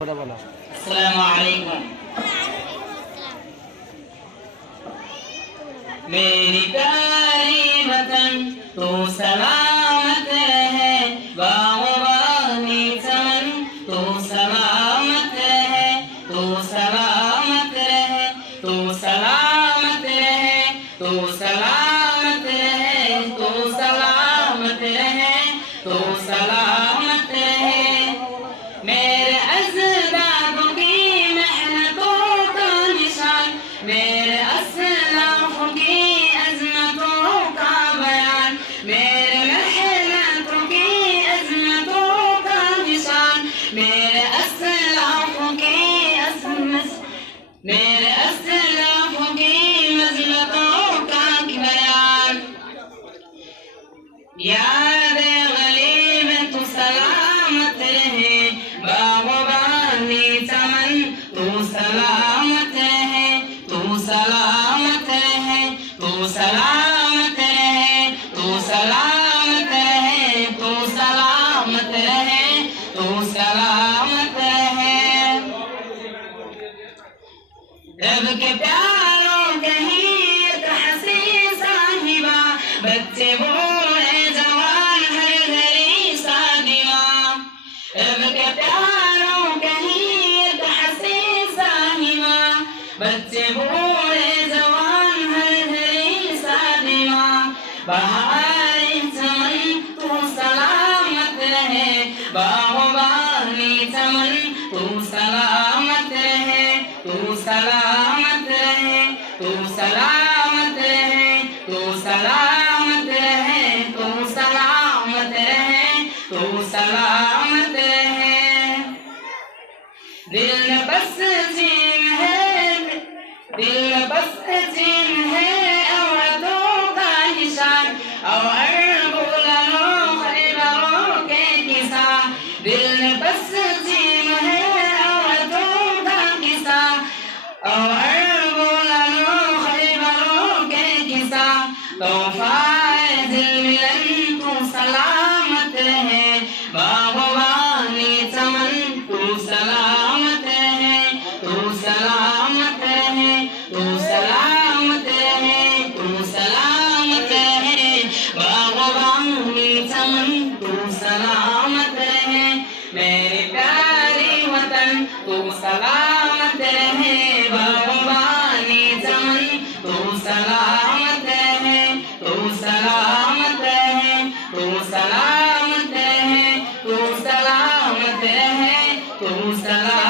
अस्सलामु अलैकुम। मेरी प्यारी वतन तू सलामत रहे, बागबानी चमन तू सलामत रहे, तू सलामत रहे, तू सलामत रहे, तू सलामत रहे, तू सलामत रहे, तू सलामत रहे। मेरे अज़लाफ़ों की मेहनतों का निशान, मेरे असलाफ़ों की अज़मतों का बयान, मेरे मेहनतों की अज़मतों का निशान, मेरे असलाफ़ों की मेरे असलाफ़ों की मज़मतों का बयान। याद गली में तू सलामत रहे, बागबानी चमन तू सलामत रहे, तू सलामत रहे, तू सलामत रहे, तू सलामत रहे, तू सलामत रहे, तू सलामत रहे। रब के प्यारों कहीं एक हंसी साहिबा, बच्चे बूढ़े जवान हर घड़ी सादिमा। रब के प्यारों कहीं एक हंसी साहिबा, बच्चे बूढ़े जवान हर घड़ी सादिमा। बहारे चमन तू सलामत रहे, बागबानी चमन तू सलामत रहे, तू सलामत रहे, तू सलामत रहे, तू सलामत रहे, तू सलामत रहे, तू सलामत रहे। दिल में बस चैन है, दिल में बस चैन है, औरतों का निशान और गुलामों खरीदारों के किसान। दिल में बस चैन है, औरतों का किसान और गुलामों खरीदारों के किसान। तोहफाए दिल मिलन तू सलामत रहे, बागबानी चमन तू सलामत रहे, तू सलामत रहे, तू सलामत रहे, तू सलामत रहे, बागबानी चमन तू सलामत रहे। मेरे प्यारे वतन तू सलामत रहे, बागबानी चमन तू सलामत रहे, तू सलामत रहे, तू सलामत रहे, तू सलामत रहे, तू सलामत